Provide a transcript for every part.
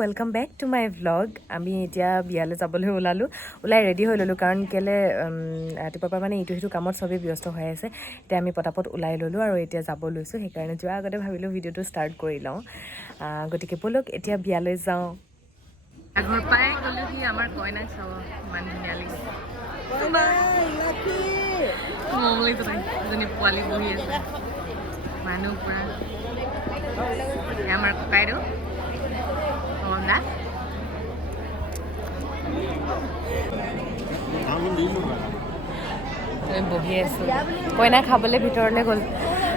Welcome back to my vlog. আমি এতিয়া বিয়ালৈ যাবলৈ ওলাই ৰেডি হৈ ল'লোঁ, কাৰণ কেলৈ ৰাতিপুৱাৰ পৰা মানে ইটো সিটো কামত চবেই ব্যস্ত হৈ আছে। এতিয়া আমি পটাপট ওলাই ল'লোঁ আৰু এতিয়া যাব লৈছোঁ। সেইকাৰণে যোৱাৰ আগতে ভাবিলোঁ ভিডিঅ'টো ষ্টাৰ্ট কৰি লওঁ। গতিকে ব'লক এতিয়া বিয়ালৈ যাওঁ। আগৰ পাই গ'লোঁ সি আমাৰ কইনাক চাব, ইমান ধুনীয়া লাগিছে। এজনী পোৱালি বহি আছে, মানুহ পূৰা আমাৰ ককাইদেউ দা বহি আছোঁ। কইনা খাবলৈ ভিতৰলৈ গ'ল।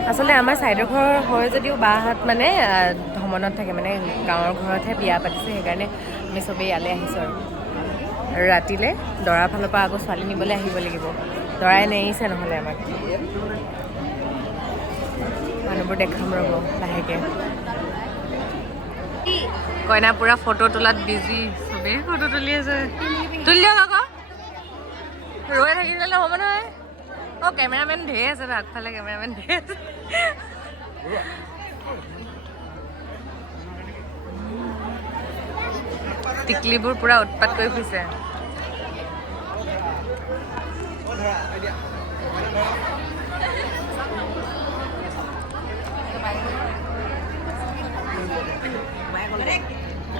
আচলতে আমাৰ ছাইডৰ ঘৰ হয় যদিও বাহঁত মানে ভ্ৰমণত থাকে, মানে গাঁৱৰ ঘৰতহে বিয়া পাতিছে। সেইকাৰণে আমি চবেই ইয়ালৈ আহিছোঁ আৰু ৰাতিলৈ দৰাৰ ফালৰ পৰা আকৌ ছোৱালী নিবলৈ আহিব লাগিব। দৰাই নেৰিছে নহ'লে আমাক। মানুহবোৰ দেখাম ৰ'ব লাহেকৈ। কইনা পুৰা ফটো তোলাত বিজি, চবেই ফটো তুলি আছে। তুলি দিয়ক আকৌ, ৰৈ থাকিলে নহ'ব নহয়। অঁ, কেমেৰামেন ঢেৰ আছে, আগফালে কেমেৰামেন ঢেৰ আছে। টিকলিবোৰ পুৰা উৎপাত কৰি ফুৰিছে।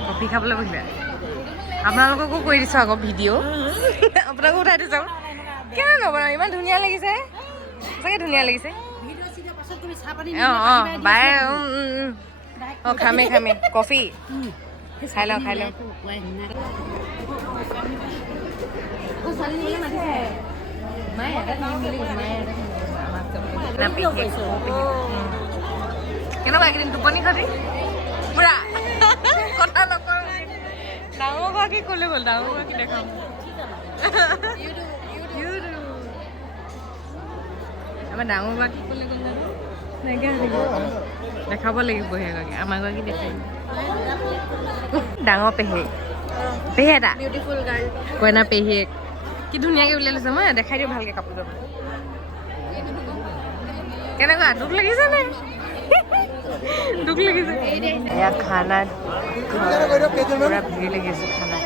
কফি খাবলৈ বহিলে। আপোনালোককো কৰি দিছোঁ আকৌ ভিডিঅ', আপোনাকো উঠাই দিছোঁ। কেনে নবনাও, ইমান ধুনীয়া লাগিছে, সঁচাকৈ ধুনীয়া লাগিছে। অঁ অঁ বাই, অঁ খামেই কফি খাই লওঁ কেনেকুৱা এইকেইদিন টোপনি খতি পুৰা কথা নকৰোঁ। ডাঙৰ গৰাকী ক'লে গ'ল, ডাঙৰ গৰাকী দেখাম। আমাৰ ডাঙৰ গৰাকী ক'লে গ'ল জানো, দেখাব লাগিব। সেইগৰাকী আমাৰ গৰাকী দেখাই ডাঙৰ পেহী এটা বিউটিফুল গাৰ্ল, কইনা পেহীয়েক কি ধুনীয়াকৈ উলিয়াই লৈছে। মই দেখাই দিওঁ ভালকৈ কাপোৰযোৰ। কেনেকুৱা দুখ লাগিছে নে? দুখ লাগিছে। এয়া খানাত পুৰা ভিৰ লাগিছে। খানা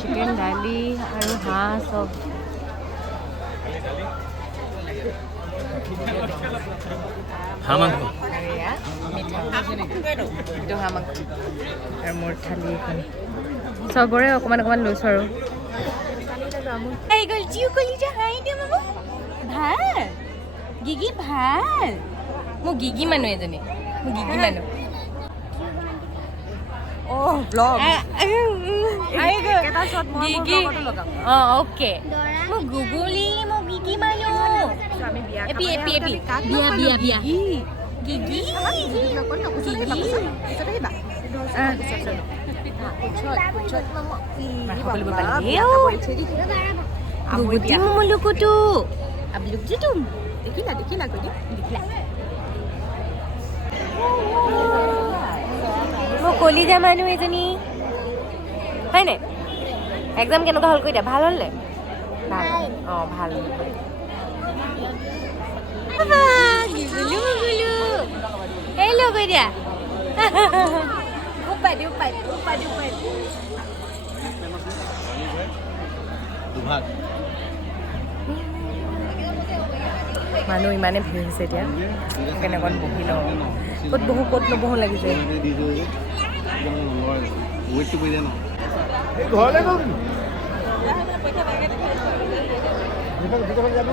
চিকেন, দালি আৰু হাঁহ চব। হাঁহ মাংস, এইটো হাঁহ মাংস আৰু মোৰ থালি এখন। চবৰে অকণমান অকণমান লৈছোঁ আৰু। ভাল গিগি, ভাল। মোৰ গিগি মানুহ এজনী, মোৰ গিগি মানুহ। অঁ ব্লগ গিগি, অঁ অ'কে। মোৰ গুগুলি, মোৰ গিগি মানুহ। এপি বিয়া গিগি মোৰ কলিজা মানুহ এজনী হয়নে? এক্সাম কেনেকুৱা হ'ল কৈ দিয়া। ভাল হ'লনে? ভাল, অঁ ভাল। হেল্ল' কৈ দিয়া। মানুহ ইমানে ভিৰ হৈছে এতিয়া, কেনেকুৱা বহি লওঁ, ক'ত বহোঁ ক'ত নবহোঁ লাগিছে।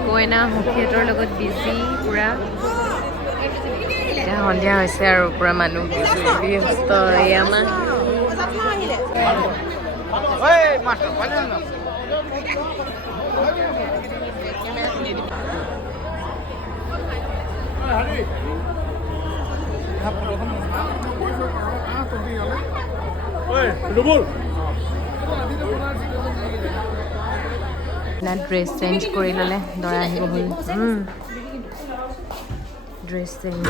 কইনা সখীহঁতৰ লগত বিজি পুৰা। এতিয়া সন্ধিয়া হৈছে আৰু পুৰা মানুহ ব্যস্ত। এয়া আমাৰ ড্ৰেছ চেঞ্জ কৰি ল'লে, দৰা আহিব হ'ল। ড্ৰেছ চেঞ্জ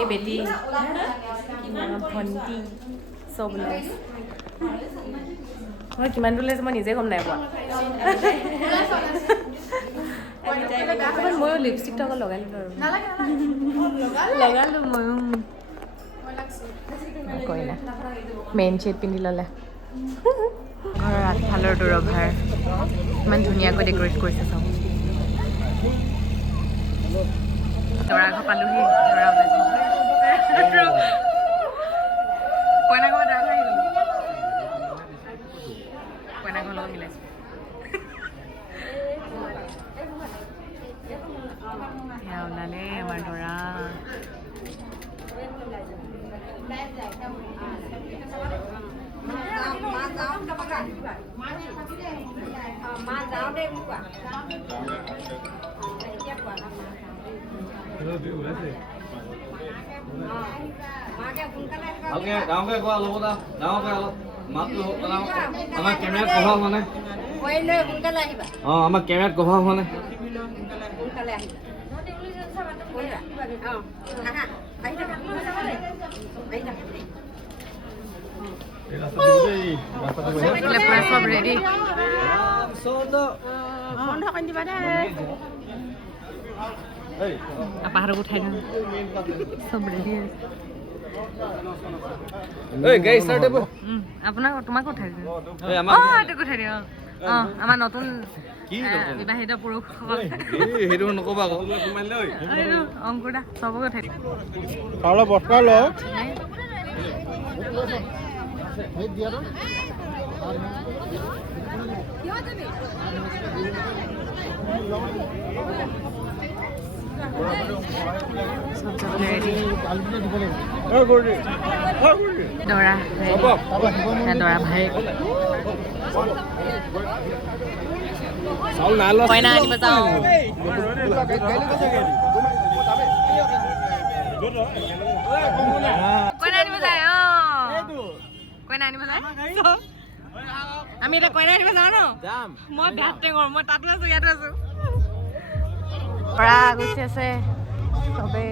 इतनी बेटी भंटी सब ओलाइছে মই কিমান দূৰ ওলাইছে মই নিজে গম নাই পোৱা ময়ো লিপষ্টিকটো অকল লগাই ল'লো আৰু লগালো ময়ো কইনা মেইন শ্বেড পিন্ধি ল'লে ঘৰৰ আগফালৰ দুৰভাৰ ইমান ধুনীয়াকৈ ডেক'ৰেট কৰিছে চব দৰা ঘৰ পালোহি দৰা ওলাইছে কইনা ঘৰ দৰা ঘৰ আহি গ'লো কইনা ঘৰ লগত মিলাইছো সেয়া ওলালে আমাৰ দৰা ডাঙৰকে কোৱা ল'ব দা ডাঙৰকে অলপ মাতটো আমাৰ কেমেৰাত কভাৰ হোৱা নাই অঁ আমাৰ কেমেৰাত কভাৰ হোৱা নাই সব ৰেডি পাহাৰক উঠাই দিওঁ সব ৰেডি আপোনাক তোমাক উঠাই দিওঁ উঠাই দিওঁ অঁ আমাৰ নতুন বিবাহিত পুৰুষসকল সেইটো নক'বা আকৌ অংকুৰ দা চবকে উঠাই দিওঁ দৰা দৰা ভাই কইনা আনিব যাওঁ কইনা আনিব যায় কইনা আনিব যায় আমি এতিয়া কইনা আনিব যাওঁ ন মই বেয়া টেঙৰ মই তাতো আছো ইয়াতো আছো পৰা গুচি আছে চবে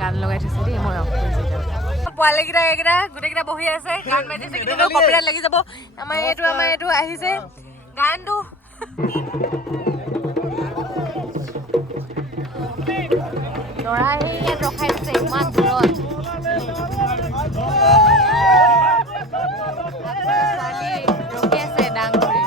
গান লগাই থৈছে দেই মই অফ কৰিছোঁ পোৱালিকেইটা এইকেইটা গোটেইকেইটা বহি আছে গান বাজিছে কিন্তু কপিৰাইট লাগি যাব আমাৰ এইটো আহিছে গানটো দৰা আহি ইয়াত ৰখাই দিছে ইমান দূৰত ছোৱালী ৰখি আছে ডাং কৰি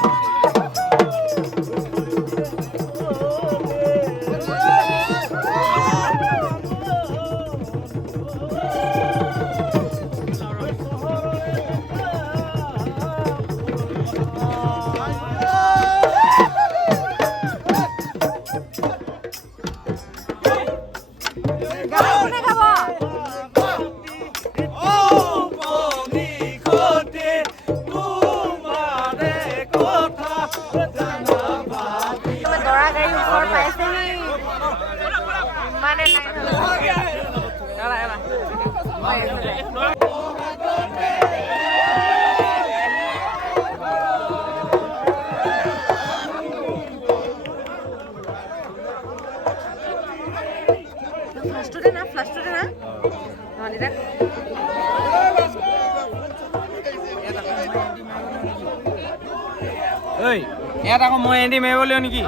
ইয়াত আকৌ মই এণ্টি মাৰিব লাগিব নেকি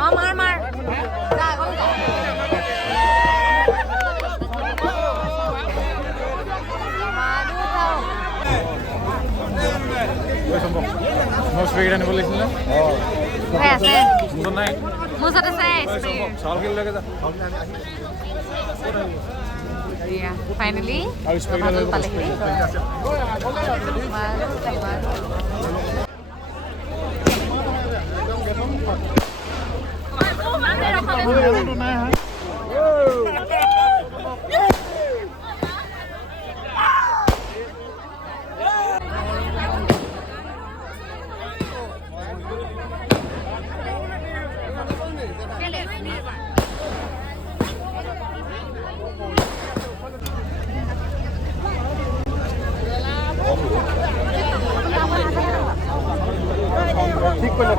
আনিব লাগিছিলে ফাইনেলি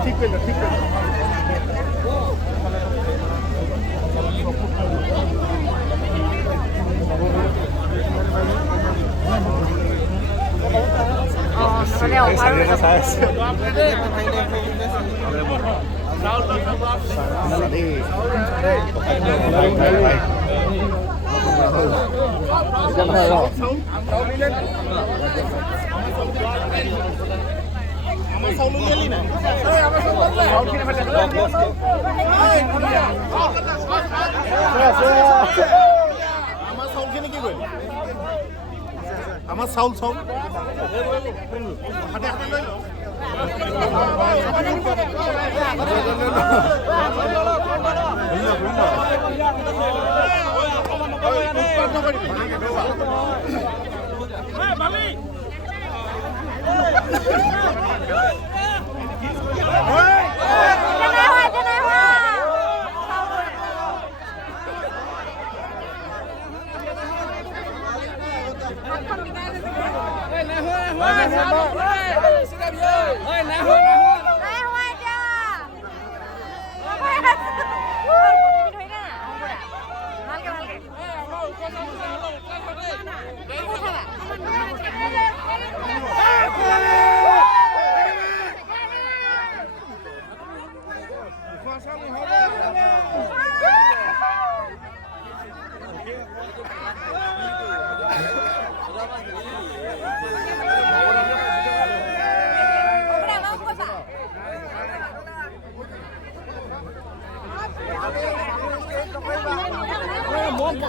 ঠিক কৰিলা আমাৰ চাউল চাউল বন্ধ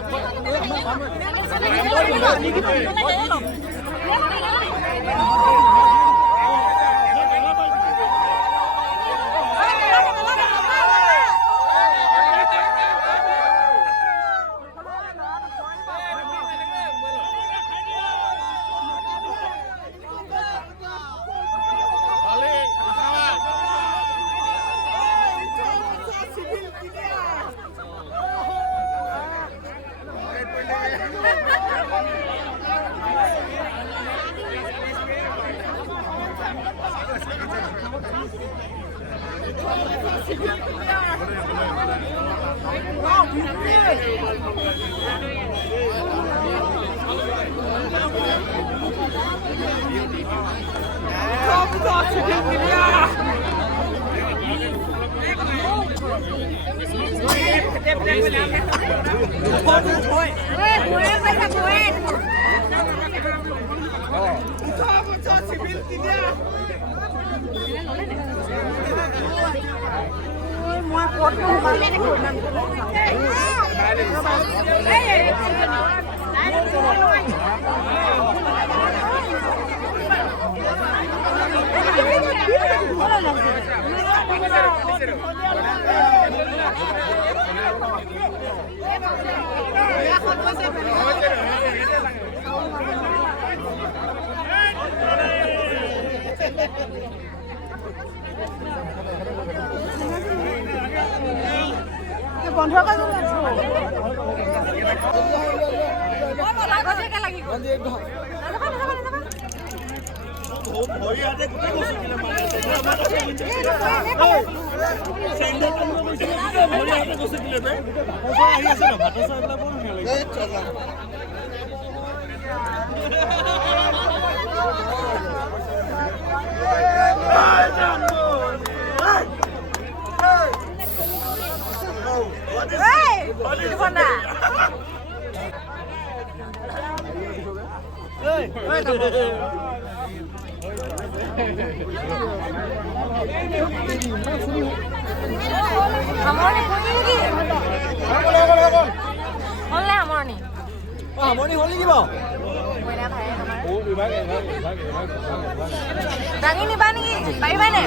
দাঙি নিবা নেকি পাৰিবানে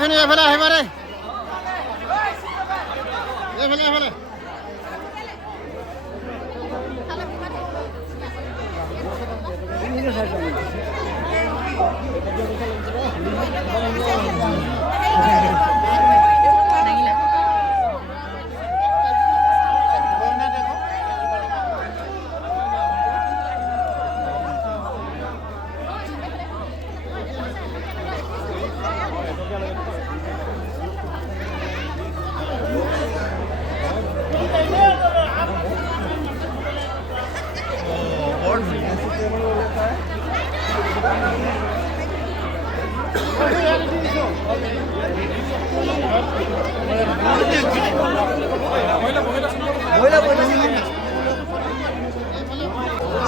খিনি এফালে আহিবা দেই এফালে এফালে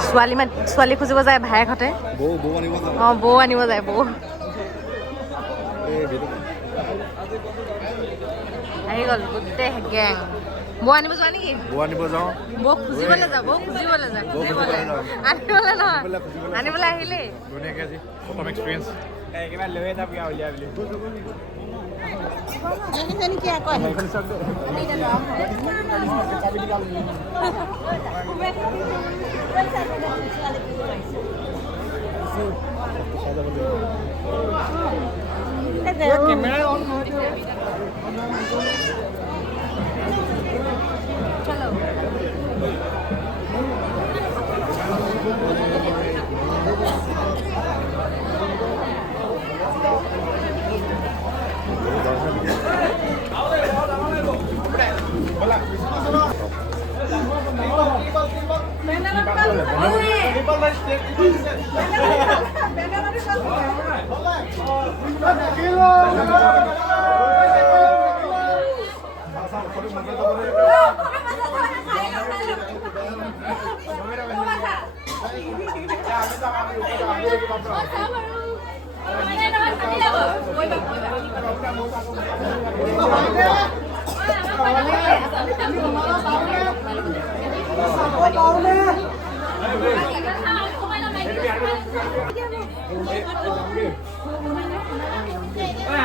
ছোৱালী খুজিব যায় ভায়েকহঁতে। অঁ বৌ আনিব যায় বৌ। আহি গ'ল গোটেই গেং। বৌ আনিব যোৱা নেকি? বৌ আনিব যাওঁ। বৌ খুজিবলৈ যা, বৌ খুজিবলৈ যা, খুজিবলৈ আনিবলৈ নহয়, আনিবলৈ আহিলেই। ধুনীয়াকৈ আজি প্ৰথম এক্সপিৰিয়েঞ্চ একেবাৰে লৈয়ে যাবি আৰু উলিয়াই বুলি। কেমেৰা অন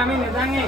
আমি নেজাঙে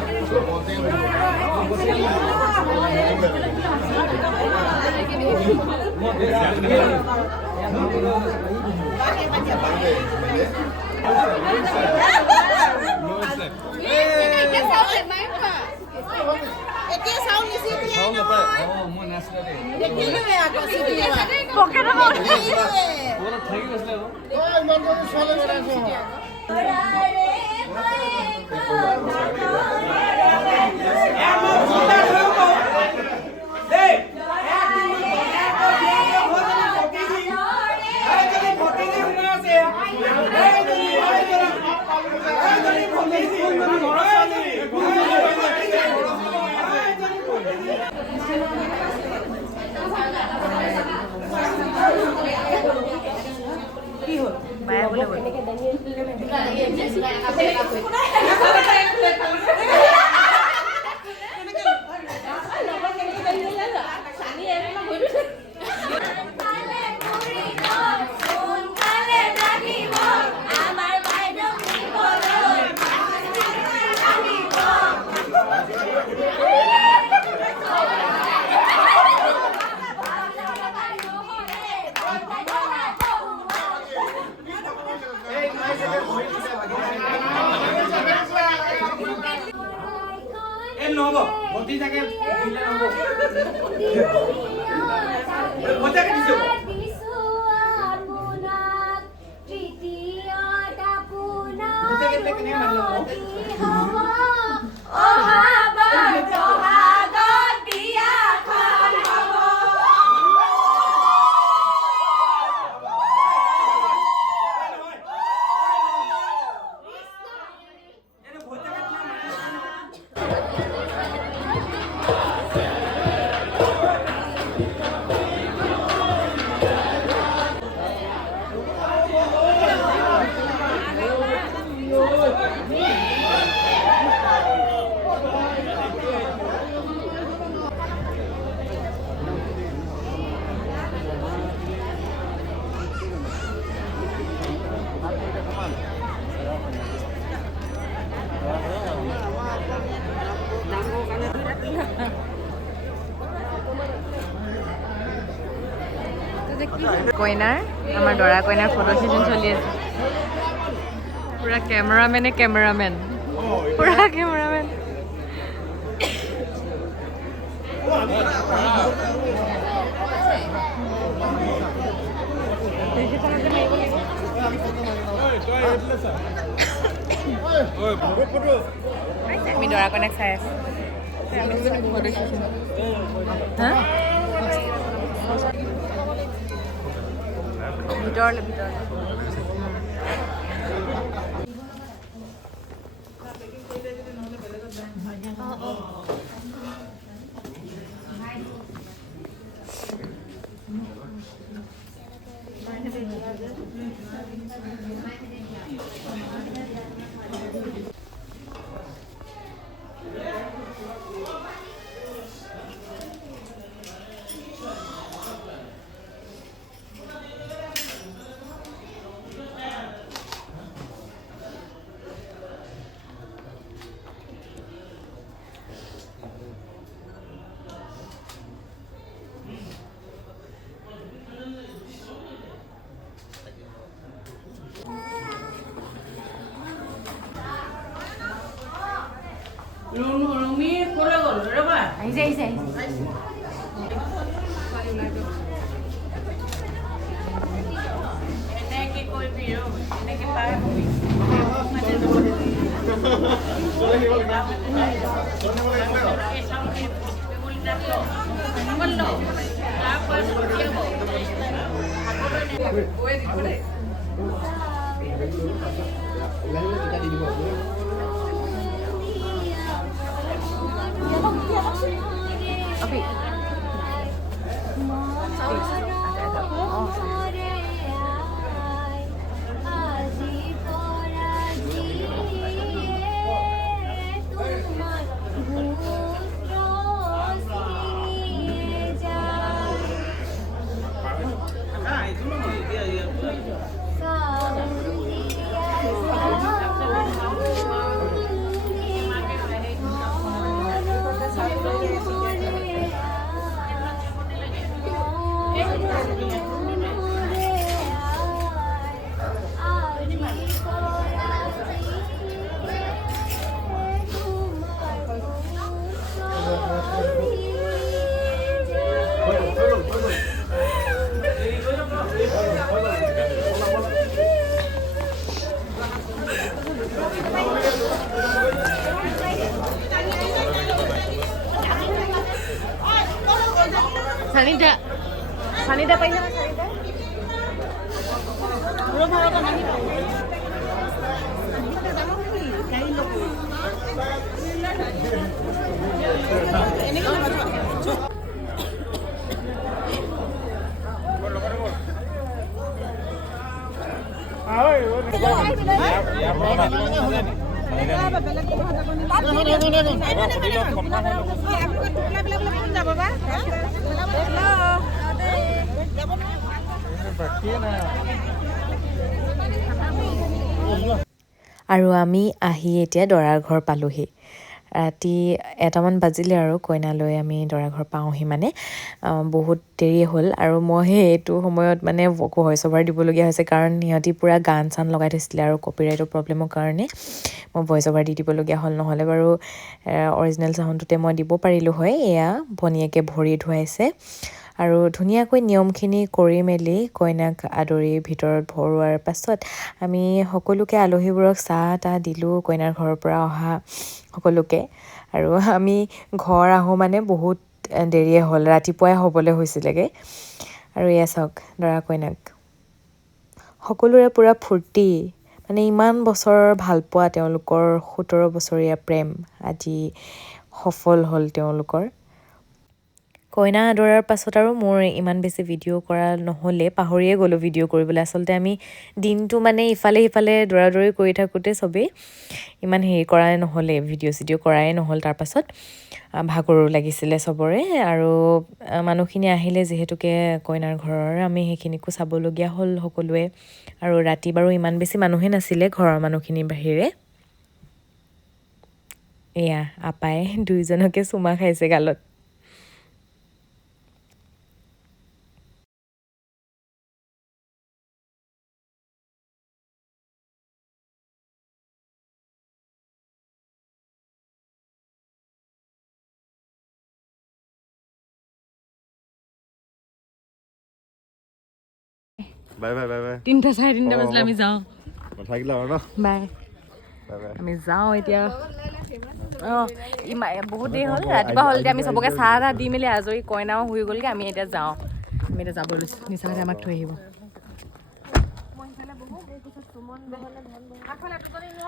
কইনাৰ আমাৰ দৰা কইনাৰ ফটো ছেশ্যন চলি আছে। পুৰা কেমেৰামেন পুৰা কেমেৰামেন। আমি দৰা কইনাক চাই আছো। ভিতৰলৈ আহিছে Okay. Sanida pa yun. আৰু আমি আহি এতিয়া দৰাৰ ঘৰ পালোহি ৰাতি 1টামান বাজিলে আৰু কইনালৈ আমি দৰা ঘৰ পাওঁহি মানে বহুত দেৰি হ'ল আৰু মই এইটো সময়ত মানে ভইচ অভাৰ দিবলগীয়া হৈছে কাৰণ সিহঁতি পুৰা গান চান লগাই থৈছিলে আৰু কপিৰাইটৰ প্ৰব্লেমৰ কাৰণে মই ভইচ অভাৰ দিবলগীয়া হ'ল নহ'লে বাৰু অৰিজিনেল চাউণ্ডটোতে মই দিব পাৰিলোঁ হয় এয়া ভনীয়েকে ভৰি ধুৱাইছে আৰু ধুনীয়াকৈ নিয়মখিনি কৰি মেলি কইনাক আদৰি ভিতৰত ভৰোৱাৰ পাছত আমি সকলোকে আলহীবোৰক চাহ তাহ দিলোঁ কইনাৰ ঘৰৰ পৰা অহা সকলোকে আৰু আমি ঘৰ আহোঁ মানে বহুত দেৰিয়ে হ'ল ৰাতিপুৱাই হ'বলৈ হৈছিলেগৈ আৰু এয়া চাওক দৰা কইনাক সকলোৰে পূৰা ফূৰ্তি মানে ইমান বছৰৰ ভালপোৱা তেওঁলোকৰ 17 বছৰীয়া প্ৰেম আজি সফল হ'ল তেওঁলোকৰ কইনা আদৰাৰ পাছত আৰু মোৰ ইমান বেছি ভিডিঅ' কৰা নহ'লে পাহৰিয়ে গ'লোঁ ভিডিঅ' কৰিবলৈ আচলতে আমি দিনটো মানে ইফালে সিফালে দৌৰাদৌৰি কৰি থাকোঁতে চবেই ইমান হেৰি কৰাই নহ'লে ভিডিঅ' কৰাই নহ'ল তাৰপাছত ভাগৰো লাগিছিলে চবৰে আৰু মানুহখিনি আহিলে যিহেতুকে কইনাৰ ঘৰৰ আমি সেইখিনিকো চাবলগীয়া হ'ল সকলোৱে আৰু ৰাতি বাৰু ইমান বেছি মানুহে নাছিলে ঘৰৰ মানুহখিনিৰ বাহিৰে এয়া আপাই দুইজনকে চুমা খাইছে গালত বাই বাই বাই বাই 3টা 3:30 বাজিলে আমি যাওঁ থাকিলা আৰু ন বাই আমি যাওঁ এতিয়া বহুত দেৰি হ'ল ৰাতিপুৱা হ'ল এতিয়া আমি চবকে চাহ তাহ দি মেলি আজৰি কইনাও শুই গ'লগৈ আমি এতিয়া যাওঁ আমি এতিয়া যাব লৈছোঁ নিচাহঁতে আমাক থৈ আহিব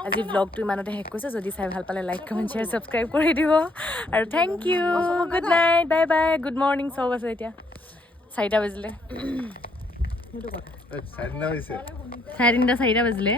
আজি ব্লগটো ইমানতে শেষ কৰিছে যদি চাই ভাল পালে লাইক কমেণ্ট শ্বেয়াৰ ছাবস্ক্ৰাইব কৰি দিব আৰু thank you good night bye bye good morning চব আছে এতিয়া 4টা বাজিলে 4:30 বাজিলে